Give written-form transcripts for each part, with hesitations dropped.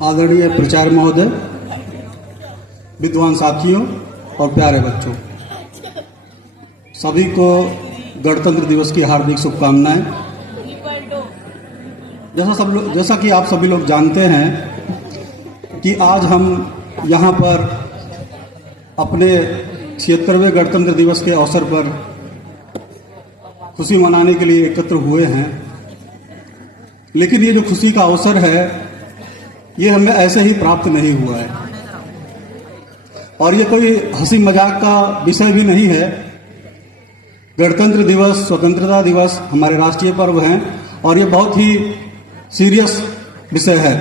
आदरणीय प्राचार्य महोदय, विद्वान साथियों और प्यारे बच्चों, सभी को गणतंत्र दिवस की हार्दिक शुभकामनाएं। जैसा कि आप सभी लोग जानते हैं कि आज हम यहाँ पर अपने 76वें गणतंत्र दिवस के अवसर पर खुशी मनाने के लिए एकत्र हुए हैं। लेकिन ये जो खुशी का अवसर है, ये हमें ऐसे ही प्राप्त नहीं हुआ है और ये कोई हंसी मजाक का विषय भी नहीं है। गणतंत्र दिवस, स्वतंत्रता दिवस हमारे राष्ट्रीय पर्व हैं और ये बहुत ही सीरियस विषय है।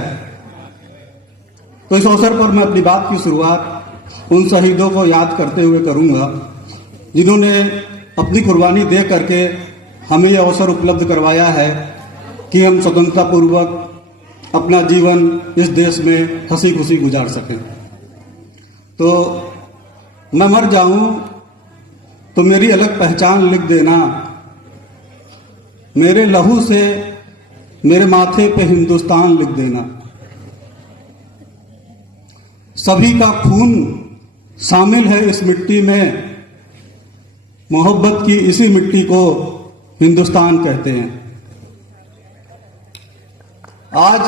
तो इस अवसर पर मैं अपनी बात की शुरुआत उन शहीदों को याद करते हुए करूंगा जिन्होंने अपनी कुर्बानी दे करके हमें यह अवसर उपलब्ध करवाया है कि हम स्वतंत्रता पूर्वक अपना जीवन इस देश में हंसी खुशी गुजार सकें। तो मैं मर जाऊं तो मेरी अलग पहचान लिख देना, मेरे लहू से मेरे माथे पे हिंदुस्तान लिख देना। सभी का खून शामिल है इस मिट्टी में, मोहब्बत की इसी मिट्टी को हिंदुस्तान कहते हैं। आज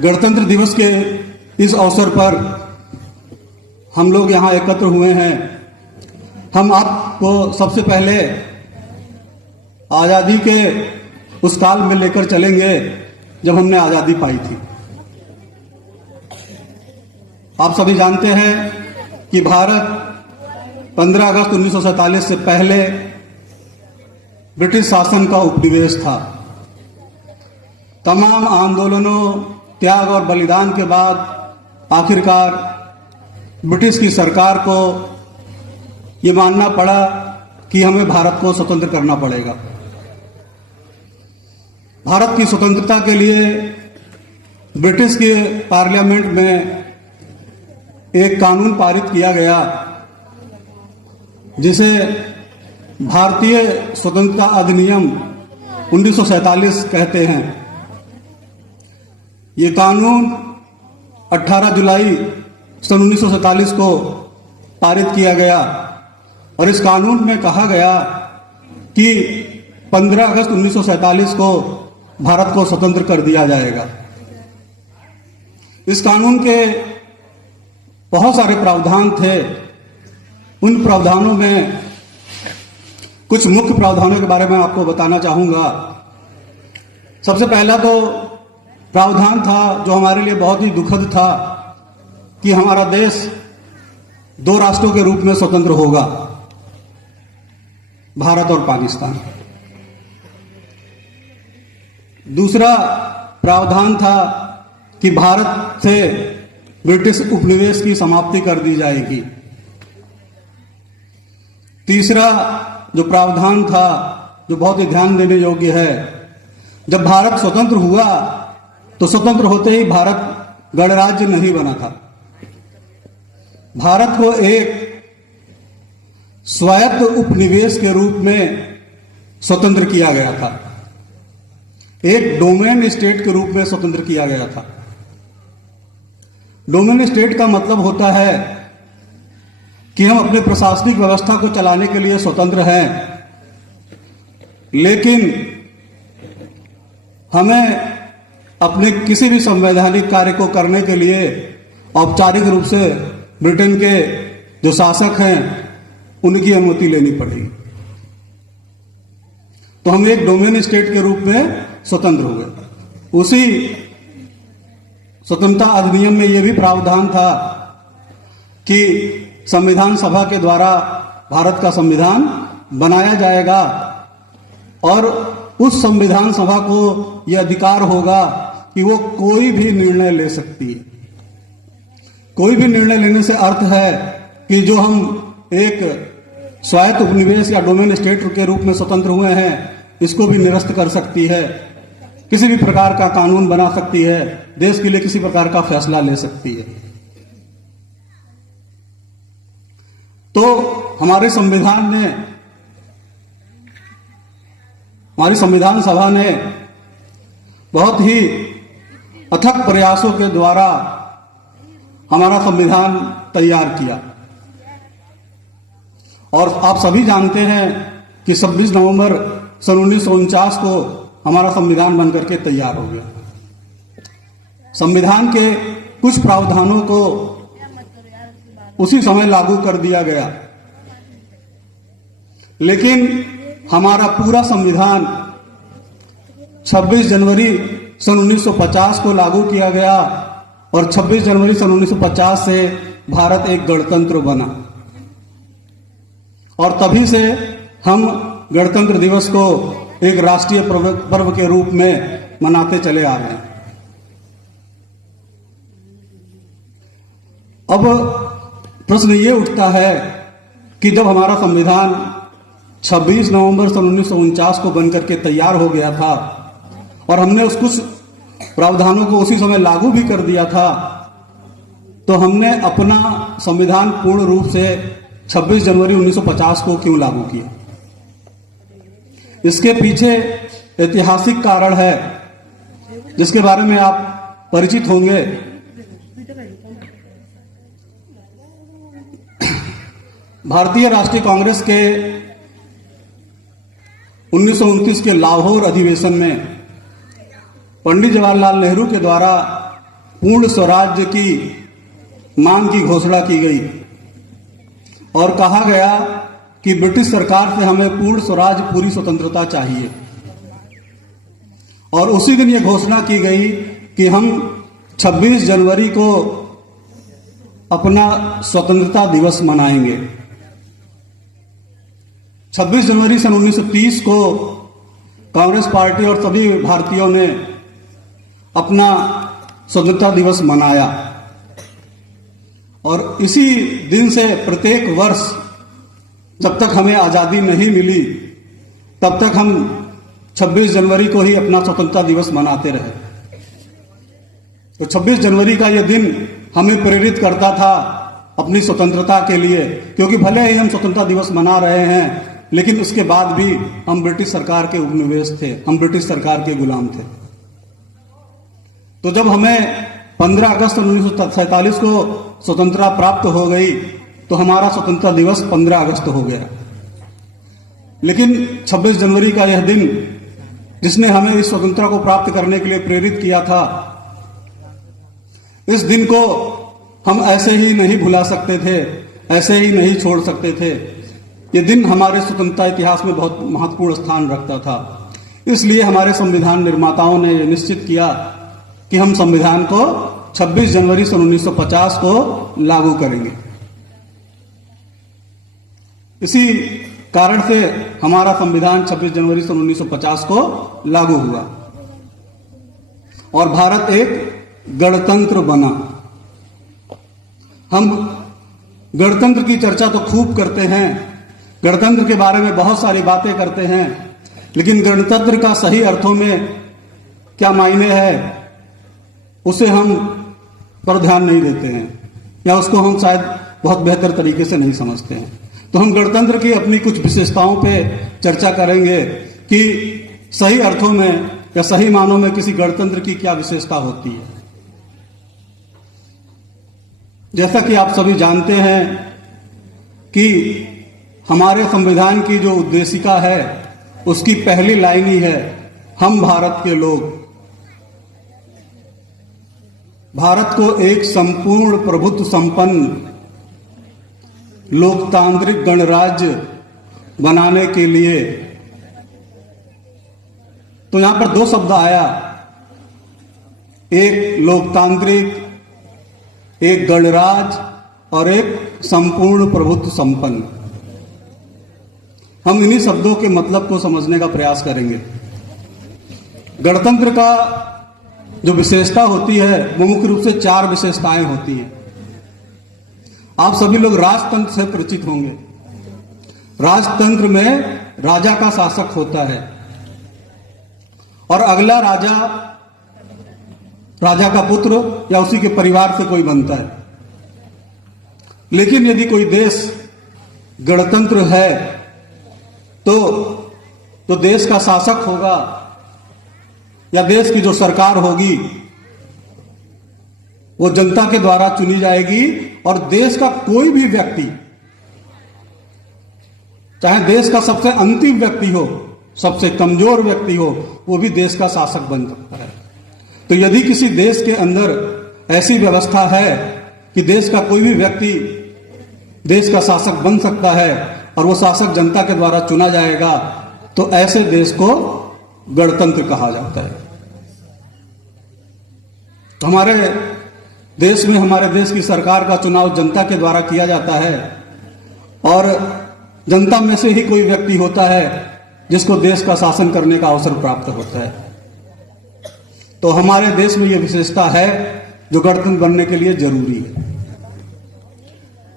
गणतंत्र दिवस के इस अवसर पर हम लोग यहाँ एकत्र हुए हैं। हम आपको सबसे पहले आज़ादी के उस काल में लेकर चलेंगे जब हमने आज़ादी पाई थी। आप सभी जानते हैं कि भारत 15 अगस्त 1947 से पहले ब्रिटिश शासन का उपनिवेश था। तमाम आंदोलनों, त्याग और बलिदान के बाद आखिरकार ब्रिटिश की सरकार को ये मानना पड़ा कि हमें भारत को स्वतंत्र करना पड़ेगा। भारत की स्वतंत्रता के लिए ब्रिटिश के पार्लियामेंट में एक कानून पारित किया गया जिसे भारतीय स्वतंत्रता अधिनियम 1947 कहते हैं। ये कानून 18 जुलाई सन 1947 को पारित किया गया और इस कानून में कहा गया कि 15 अगस्त 1947 को भारत को स्वतंत्र कर दिया जाएगा। इस कानून के बहुत सारे प्रावधान थे। उन प्रावधानों में कुछ मुख्य प्रावधानों के बारे में आपको बताना चाहूंगा। सबसे पहला तो प्रावधान था जो हमारे लिए बहुत ही दुखद था कि हमारा देश 2 राष्ट्रों के रूप में स्वतंत्र होगा, भारत और पाकिस्तान। दूसरा प्रावधान था कि भारत से ब्रिटिश उपनिवेश की समाप्ति कर दी जाएगी। तीसरा जो प्रावधान था, जो बहुत ही ध्यान देने योग्य है, जब भारत स्वतंत्र हुआ तो स्वतंत्र होते ही भारत गणराज्य नहीं बना था। भारत को एक स्वायत्त उपनिवेश के रूप में स्वतंत्र किया गया था, एक डोमेन स्टेट के रूप में स्वतंत्र किया गया था। डोमेन स्टेट का मतलब होता है कि हम अपने प्रशासनिक व्यवस्था को चलाने के लिए स्वतंत्र हैं, लेकिन हमें अपने किसी भी संवैधानिक कार्य को करने के लिए औपचारिक रूप से ब्रिटेन के जो शासक हैं उनकी अनुमति लेनी पड़ेगी। तो हम एक डोमेन स्टेट के रूप में स्वतंत्र हो गए। उसी स्वतंत्रता अधिनियम में यह भी प्रावधान था कि संविधान सभा के द्वारा भारत का संविधान बनाया जाएगा और उस संविधान सभा को यह अधिकार होगा कि वो कोई भी निर्णय ले सकती है। कोई भी निर्णय लेने से अर्थ है कि जो हम एक स्वायत्त उपनिवेश या डोमेन स्टेट के रूप में स्वतंत्र हुए हैं, इसको भी निरस्त कर सकती है, किसी भी प्रकार का कानून बना सकती है, देश के लिए किसी प्रकार का फैसला ले सकती है। तो हमारे संविधान सभा ने बहुत ही अथक प्रयासों के द्वारा हमारा संविधान तैयार किया। और आप सभी जानते हैं कि 26 नवंबर सन 1949 को हमारा संविधान बनकर के तैयार हो गया। संविधान के कुछ प्रावधानों को उसी समय लागू कर दिया गया, लेकिन हमारा पूरा संविधान 26 जनवरी सन 1950 को लागू किया गया और 26 जनवरी सन 1950 से भारत एक गणतंत्र बना। और तभी से हम गणतंत्र दिवस को एक राष्ट्रीय पर्व के रूप में मनाते चले आ रहे हैं। अब प्रश्न ये उठता है कि जब हमारा संविधान 26 नवंबर सन 1949 को बनकर के तैयार हो गया था और हमने उस कुछ प्रावधानों को उसी समय लागू भी कर दिया था, तो हमने अपना संविधान पूर्ण रूप से 26 जनवरी 1950 को क्यों लागू किया? इसके पीछे ऐतिहासिक कारण है जिसके बारे में आप परिचित होंगे। भारतीय राष्ट्रीय कांग्रेस के 1929 के लाहौर अधिवेशन में पंडित जवाहरलाल नेहरू के द्वारा पूर्ण स्वराज्य की मांग की घोषणा की गई और कहा गया कि ब्रिटिश सरकार से हमें पूर्ण स्वराज, पूरी स्वतंत्रता चाहिए। और उसी दिन यह घोषणा की गई कि हम 26 जनवरी को अपना स्वतंत्रता दिवस मनाएंगे। 26 जनवरी सन 1930 को कांग्रेस पार्टी और सभी भारतीयों ने अपना स्वतंत्रता दिवस मनाया और इसी दिन से प्रत्येक वर्ष जब तक हमें आजादी नहीं मिली तब तक हम 26 जनवरी को ही अपना स्वतंत्रता दिवस मनाते रहे। तो 26 जनवरी का यह दिन हमें प्रेरित करता था अपनी स्वतंत्रता के लिए, क्योंकि भले ही हम स्वतंत्रता दिवस मना रहे हैं लेकिन उसके बाद भी हम ब्रिटिश सरकार के उपनिवेश थे, हम ब्रिटिश सरकार के गुलाम थे। तो जब हमें 15 अगस्त 1947 को स्वतंत्रता प्राप्त हो गई तो हमारा स्वतंत्रता दिवस 15 अगस्त हो गया। लेकिन 26 जनवरी का यह दिन जिसने हमें इस स्वतंत्रता को प्राप्त करने के लिए प्रेरित किया था, इस दिन को हम ऐसे ही नहीं भुला सकते थे, ऐसे ही नहीं छोड़ सकते थे। ये दिन हमारे स्वतंत्रता इतिहास में बहुत महत्वपूर्ण स्थान रखता था। इसलिए हमारे संविधान निर्माताओं ने यह निश्चित किया कि हम संविधान को 26 जनवरी सन 1950 को लागू करेंगे। इसी कारण से हमारा संविधान 26 जनवरी सन 1950 को लागू हुआ और भारत एक गणतंत्र बना। हम गणतंत्र की चर्चा तो खूब करते हैं, गणतंत्र के बारे में बहुत सारी बातें करते हैं, लेकिन गणतंत्र का सही अर्थों में क्या मायने है उसे हम पर ध्यान नहीं देते हैं या उसको हम शायद बहुत बेहतर तरीके से नहीं समझते हैं। तो हम गणतंत्र की अपनी कुछ विशेषताओं पे चर्चा करेंगे कि सही अर्थों में या सही मानों में किसी गणतंत्र की क्या विशेषता होती है। जैसा कि आप सभी जानते हैं कि हमारे संविधान की जो उद्देशिका है उसकी पहली लाइन ही है, हम भारत के लोग। भारत को एक संपूर्ण प्रभुत्व संपन्न लोकतांत्रिक गणराज्य बनाने के लिए, तो यहां पर दो शब्द आया, एक लोकतांत्रिक, एक गणराज्य और एक संपूर्ण प्रभुत्व संपन्न। हम इन्हीं शब्दों के मतलब को समझने का प्रयास करेंगे। गणतंत्र का जो विशेषता होती है वो मुख्य रूप से 4 विशेषताएं होती हैं। आप सभी लोग राजतंत्र से परिचित होंगे। राजतंत्र में राजा का शासक होता है और अगला राजा का पुत्र या उसी के परिवार से कोई बनता है। लेकिन यदि कोई देश गणतंत्र है तो देश का शासक होगा या देश की जो सरकार होगी वो जनता के द्वारा चुनी जाएगी और देश का कोई भी व्यक्ति, चाहे देश का सबसे अंतिम व्यक्ति हो, सबसे कमजोर व्यक्ति हो, वो भी देश का शासक बन सकता है। तो यदि किसी देश के अंदर ऐसी व्यवस्था है कि देश का कोई भी व्यक्ति देश का शासक बन सकता है और वो शासक जनता के द्वारा चुना जाएगा, तो ऐसे देश को गणतंत्र कहा जाता है। तो हमारे देश में, हमारे देश की सरकार का चुनाव जनता के द्वारा किया जाता है और जनता में से ही कोई व्यक्ति होता है जिसको देश का शासन करने का अवसर प्राप्त होता है। तो हमारे देश में यह विशेषता है जो गणतंत्र बनने के लिए जरूरी है।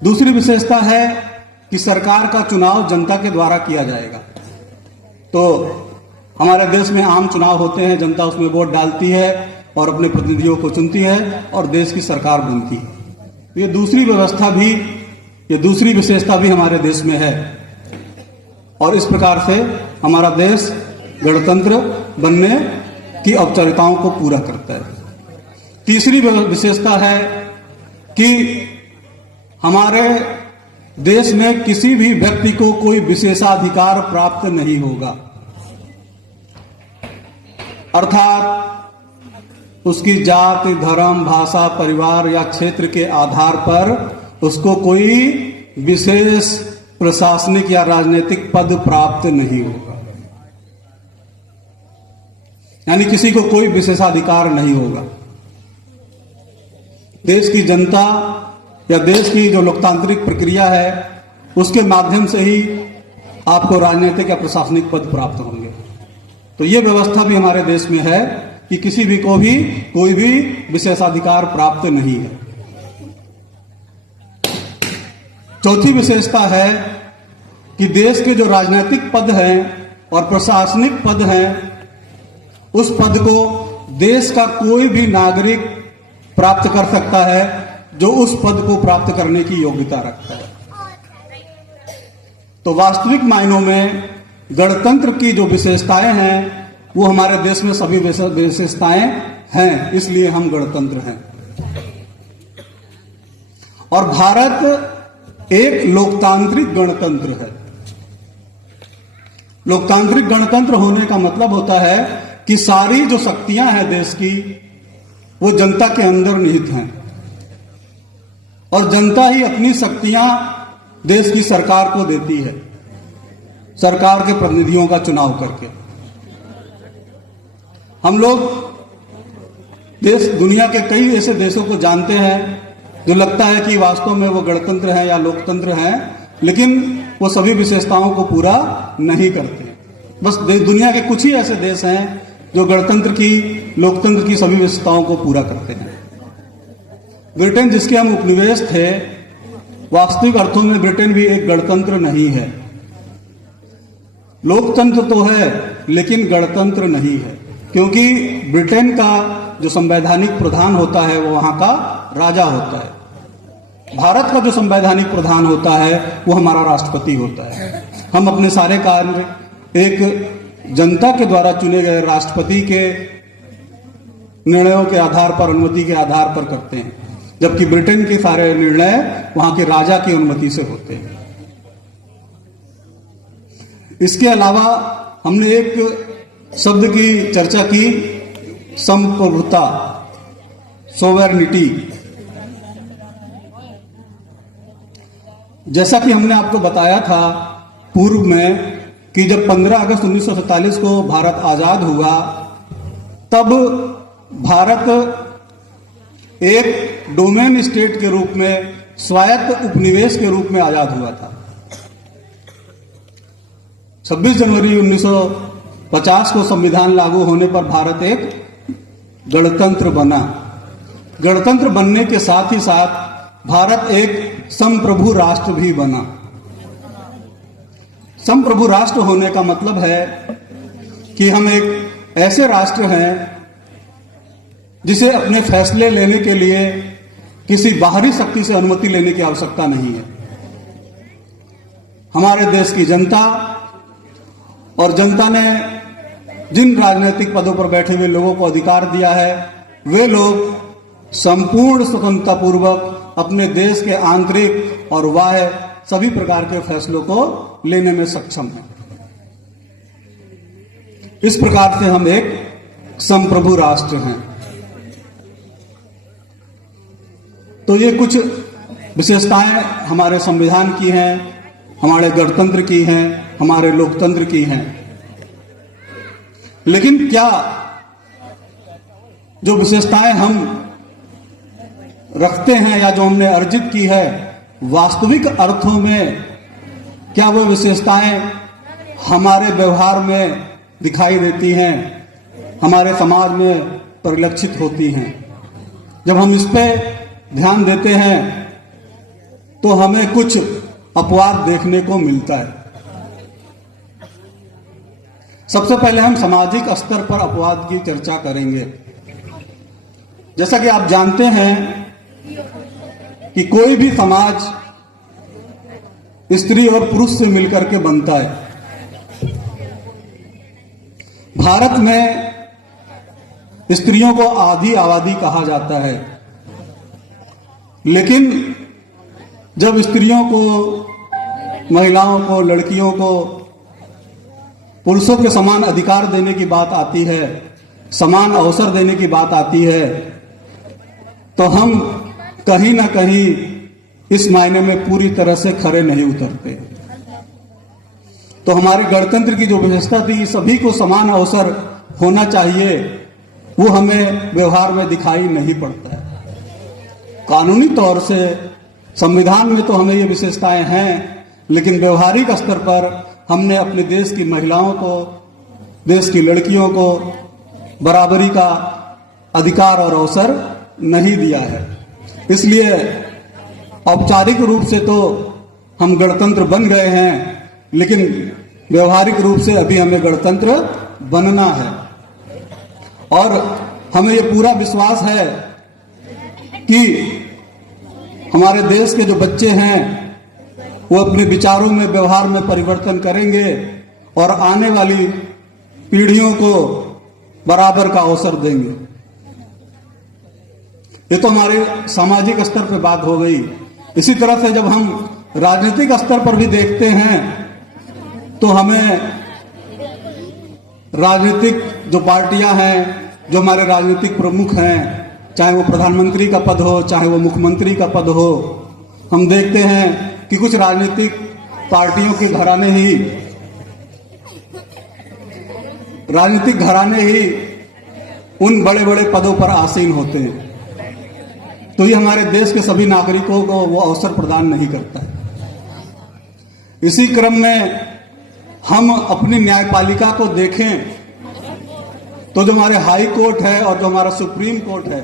दूसरी विशेषता है कि सरकार का चुनाव जनता के द्वारा किया जाएगा। तो हमारे देश में आम चुनाव होते हैं, जनता उसमें वोट डालती है और अपने प्रतिनिधियों को चुनती है और देश की सरकार बनती है। ये दूसरी व्यवस्था भी, ये दूसरी विशेषता भी हमारे देश में है और इस प्रकार से हमारा देश गणतंत्र बनने की औपचारिकताओं को पूरा करता है। तीसरी विशेषता है कि हमारे देश में किसी भी व्यक्ति को कोई विशेषाधिकार प्राप्त नहीं होगा, अर्थात उसकी जाति, धर्म, भाषा, परिवार या क्षेत्र के आधार पर उसको कोई विशेष प्रशासनिक या राजनीतिक पद प्राप्त नहीं होगा। यानी किसी को कोई विशेषाधिकार नहीं होगा। देश की जनता या देश की जो लोकतांत्रिक प्रक्रिया है उसके माध्यम से ही आपको राजनीतिक या प्रशासनिक पद प्राप्त होंगे। तो ये व्यवस्था भी हमारे देश में है कि किसी भी को भी कोई भी विशेषाधिकार प्राप्त नहीं है। चौथी विशेषता है कि देश के जो राजनीतिक पद हैं और प्रशासनिक पद हैं, उस पद को देश का कोई भी नागरिक प्राप्त कर सकता है जो उस पद को प्राप्त करने की योग्यता रखता है। तो वास्तविक मायनों में गणतंत्र की जो विशेषताएं हैं वो हमारे देश में सभी विशेषताएं हैं, इसलिए हम गणतंत्र हैं। और भारत एक लोकतांत्रिक गणतंत्र है। लोकतांत्रिक गणतंत्र होने का मतलब होता है कि सारी जो शक्तियां हैं देश की वो जनता के अंदर निहित हैं और जनता ही अपनी शक्तियां देश की सरकार को देती है, सरकार के प्रतिनिधियों का चुनाव करके। हम लोग दुनिया के कई ऐसे देशों को जानते हैं जो लगता है कि वास्तव में वो गणतंत्र हैं या लोकतंत्र हैं, लेकिन वो सभी विशेषताओं को पूरा नहीं करते। बस दुनिया के कुछ ही ऐसे देश हैं जो गणतंत्र की, लोकतंत्र की सभी विशेषताओं को पूरा करते हैं। ब्रिटेन, जिसके हम उपनिवेश थे, वास्तविक अर्थों में ब्रिटेन भी एक गणतंत्र नहीं है। लोकतंत्र तो है लेकिन गणतंत्र नहीं है, क्योंकि ब्रिटेन का जो संवैधानिक प्रधान होता है वो वहां का राजा होता है। भारत का जो संवैधानिक प्रधान होता है वो हमारा राष्ट्रपति होता है। हम अपने सारे कार्य एक जनता के द्वारा चुने गए राष्ट्रपति के निर्णयों के आधार पर, अनुमति के आधार पर करते हैं, जबकि ब्रिटेन के सारे निर्णय वहां के राजा की अनुमति से होते हैं। इसके अलावा हमने एक शब्द की चर्चा की, संप्रभुता, सोवेरेनिटी। जैसा कि हमने आपको बताया था पूर्व में कि जब 15 अगस्त 1947 को भारत आजाद हुआ, तब भारत एक डोमेन स्टेट के रूप में, स्वायत्त उपनिवेश के रूप में आजाद हुआ था। 26 जनवरी 1950 को संविधान लागू होने पर भारत एक गणतंत्र बना। गणतंत्र बनने के साथ ही साथ भारत एक संप्रभु राष्ट्र भी बना। संप्रभु राष्ट्र होने का मतलब है कि हम एक ऐसे राष्ट्र हैं जिसे अपने फैसले लेने के लिए किसी बाहरी शक्ति से अनुमति लेने की आवश्यकता नहीं है। हमारे देश की जनता, और जनता ने जिन राजनीतिक पदों पर बैठे हुए लोगों को अधिकार दिया है, वे लोग संपूर्ण स्वतंत्रता पूर्वक अपने देश के आंतरिक और बाह्य सभी प्रकार के फैसलों को लेने में सक्षम है। इस प्रकार से हम एक संप्रभु राष्ट्र हैं। तो ये कुछ विशेषताएं हमारे संविधान की हैं, हमारे गणतंत्र की हैं, हमारे लोकतंत्र की हैं। लेकिन क्या जो विशेषताएं हम रखते हैं या जो हमने अर्जित की है, वास्तविक अर्थों में क्या वो विशेषताएं हमारे व्यवहार में दिखाई देती हैं, हमारे समाज में परिलक्षित होती हैं? जब हम इस पे ध्यान देते हैं तो हमें कुछ अपवाद देखने को मिलता है। सबसे पहले हम सामाजिक स्तर पर अपवाद की चर्चा करेंगे। जैसा कि आप जानते हैं कि कोई भी समाज स्त्री और पुरुष से मिलकर के बनता है। भारत में स्त्रियों को आधी आबादी कहा जाता है, लेकिन जब स्त्रियों को, महिलाओं को, लड़कियों को पुरुषों के समान अधिकार देने की बात आती है, समान अवसर देने की बात आती है, तो हम कहीं ना कहीं इस मायने में पूरी तरह से खरे नहीं उतरते। तो हमारे गणतंत्र की जो विशेषता थी, सभी को समान अवसर होना चाहिए, वो हमें व्यवहार में दिखाई नहीं पड़ता है। कानूनी तौर से संविधान में तो हमें ये विशेषताएं हैं, लेकिन व्यवहारिक स्तर पर हमने अपने देश की महिलाओं को, देश की लड़कियों को बराबरी का अधिकार और अवसर नहीं दिया है। इसलिए औपचारिक रूप से तो हम गणतंत्र बन गए हैं, लेकिन व्यवहारिक रूप से अभी हमें गणतंत्र बनना है। और हमें ये पूरा विश्वास है कि हमारे देश के जो बच्चे हैं वो अपने विचारों में, व्यवहार में परिवर्तन करेंगे और आने वाली पीढ़ियों को बराबर का अवसर देंगे। ये तो हमारे सामाजिक स्तर पर बात हो गई। इसी तरह से जब हम राजनीतिक स्तर पर भी देखते हैं तो हमें राजनीतिक जो पार्टियां हैं, जो हमारे राजनीतिक प्रमुख हैं, चाहे वो प्रधानमंत्री का पद हो, चाहे वो मुख्यमंत्री का पद हो, हम देखते हैं कि कुछ राजनीतिक पार्टियों के राजनीतिक घराने ही उन बड़े बड़े पदों पर आसीन होते हैं। तो ये हमारे देश के सभी नागरिकों को वो अवसर प्रदान नहीं करता है। इसी क्रम में हम अपनी न्यायपालिका को देखें तो जो हमारे हाई कोर्ट है और जो हमारा सुप्रीम कोर्ट है,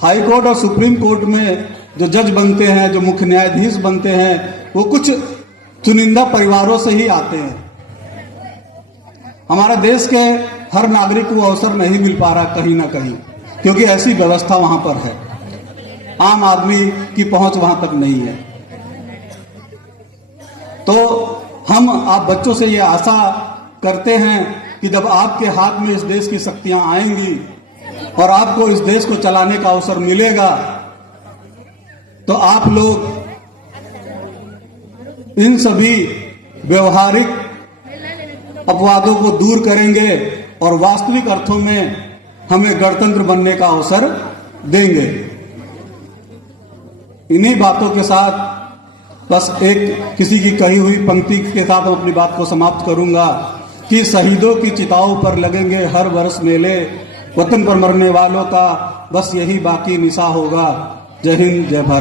हाई कोर्ट और सुप्रीम कोर्ट में जो जज बनते हैं, जो मुख्य न्यायाधीश बनते हैं, वो कुछ चुनिंदा परिवारों से ही आते हैं। हमारे देश के हर नागरिक को अवसर नहीं मिल पा रहा कहीं ना कहीं, क्योंकि ऐसी व्यवस्था वहां पर है, आम आदमी की पहुंच वहां तक नहीं है। तो हम आप बच्चों से ये आशा करते हैं कि जब आपके हाथ में इस देश की शक्तियां आएंगी और आपको इस देश को चलाने का अवसर मिलेगा, तो आप लोग इन सभी व्यवहारिक अपवादों को दूर करेंगे और वास्तविक अर्थों में हमें गणतंत्र बनने का अवसर देंगे। इन्हीं बातों के साथ बस एक किसी की कही हुई पंक्ति के साथ हम अपनी बात को समाप्त करूंगा कि शहीदों की चिताओं पर लगेंगे हर वर्ष मेले, वतन पर मरने वालों का बस यही बाकी निशा होगा। जय हिंद, जय भारत।